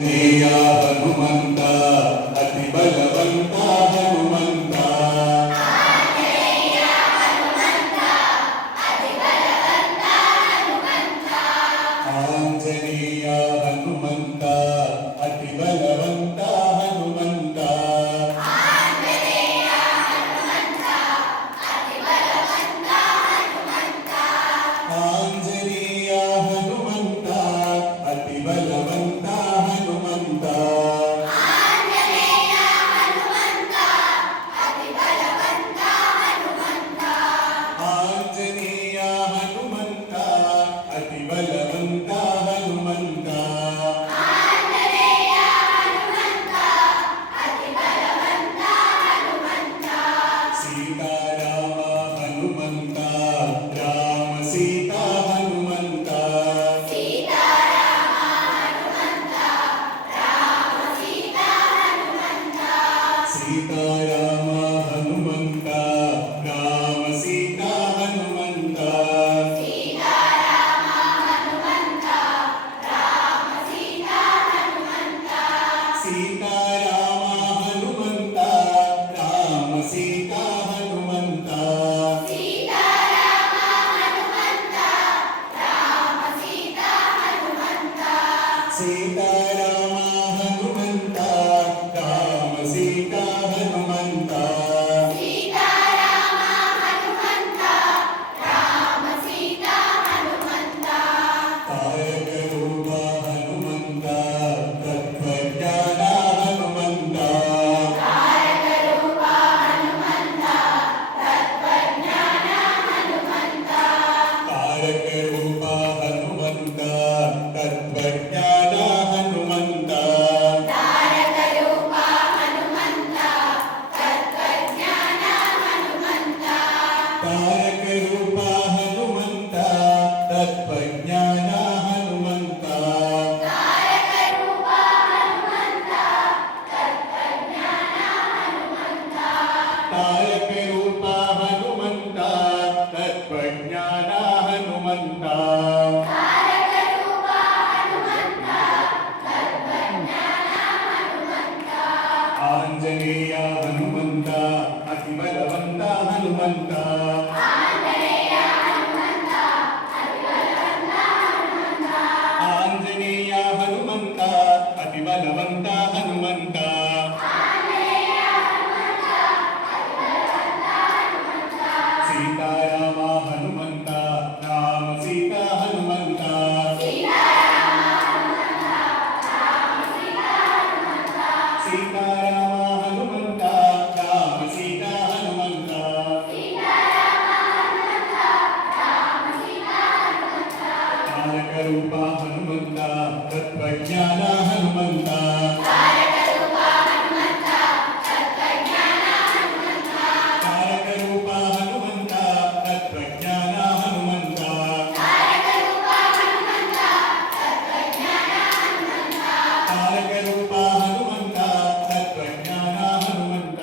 ಜಯ ಹನುಮಂತ ಅತಿ ಬಲವಂತ ಹನುಮಂತ ಆಂಜನೇಯ ಹನುಮಂತ ಅತಿ ಬಲವಂತ ಹನುಮಂತ ಆಂಜನೇಯ ಹನುಮಂತ ಅತಿ ಬಲವಂತ ಹನುಮಂತ ಆಂಜನೇಯ ಹನುಮಂತ ಅತಿ ಬಲವಂತ ಹನುಮಂತ ಸೀತಾರಾಮ ಹನುಮಂತ ರಾಮ ಸೀತಾ ಹನುಮಂತ ಸೀತಾರಾಮ ಹನುಮಂತ ರಾಮ ಸೀತಾ ಹನುಮಂತ ಸೀತಾರಾಮ ಹನುಮಂತ ರಾಮ ಸೀತಾ ಹನುಮಂತ ಸೀತಾರಾಮ ಹನುಮಂತ ರಾಮ ಸೀತಾ ಹನುಮಂತ ತಾರಕ ರೂಪ ಹನುಮಂತ ತತ್ವಜ್ಞಾನ ಹನುಮಂತ ತಾರಕ ರೂಪ ಹನುಮಂತ ತತ್ವಜ್ಞಾನ ಹನುಮಂತ ತಾರಕ ರೂಪ ಹನುಮಂತ ತತ್ವಜ್ಞಾನ ಹನುಮಂತ ತಾರಕ ರೂಪ ಹನುಮಂತ ತತ್ವಜ್ಞಾನ ಹನುಮಂತ ಆಂಜನೇಯ ಹನುಮಂತ ಅತಿ ಬಲವಂತ ಹನುಮಂತ ಆಂಜನೇಯ ಹನುಮಂತ ಅತಿ ಬಲವಂತ ಹನುಮಂತ ಸೀತಾರಾಮ ಹನುಮಂತ ರಾಮ ಸೀತಾ ಹನುಮಂತ ಸೀತಾರಾಮ ಹನುಮಂತ ರಾಮ ಸೀತಾ ಹನುಮಂತ ತಾರಕ ರೂಪ ಹನುಮಂತ ತತ್ವಜ್ಞಾನ ಹನುಮಂತ ತಾರಕ ರೂಪ ಹನುಮಂತ ತತ್ವಜ್ಞಾನ ಹನುಮಂತ ತಾರಕ ರೂಪ ಹನುಮಂತ ತತ್ವಜ್ಞಾನ ಹನುಮಂತ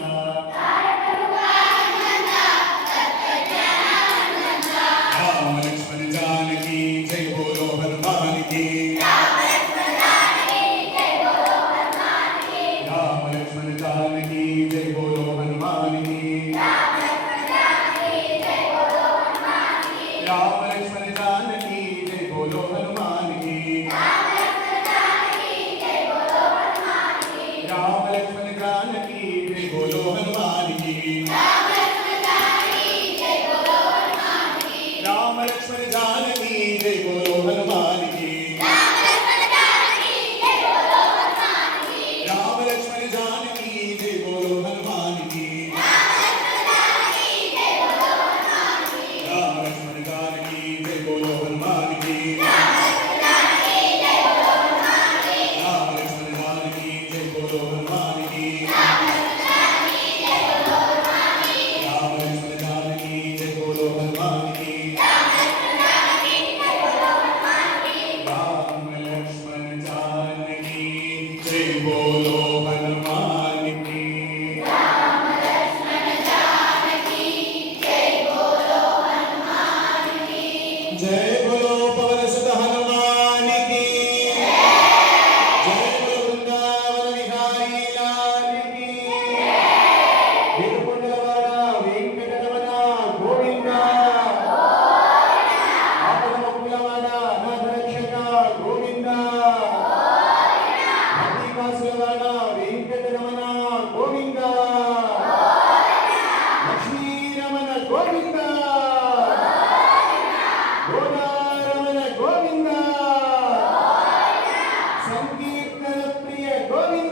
ರಾಮ ಲಕ್ಷ್ಮಣ ಜಾನಕಿ ಜೈ ಬೋಲೋ ಹನುಮಾನ್ ಕಿ ರಾಮ ಲಕ್ಷ್ಮಣ ಜಾನಕಿ ಜೈ ಬೋಲೋ ಹನುಮಾನ್ ಕಿ राम लक्ष्मण जानकी जय बोलो हनुमान की राम लक्ष्मण जानकी जय बोलो हनुमान की राम लक्ष्मण जानकी जय बोलो हनुमान की राम लक्ष्मण जानकी जय बोलो हनुमान की राम लक्ष्मण जानकी जय बोलो हनुमान की राम लक्ष्मण जानकी जय बोलो हनुमान की राम लक्ष्मण जानकी जय बोलो हनुमान की राम लक्ष्मण जानकी जय बोलो हनुमान की जय बोलो पवन सुत हनुमान की जय बोलो సంకీర్తన ప్రియ గోవింద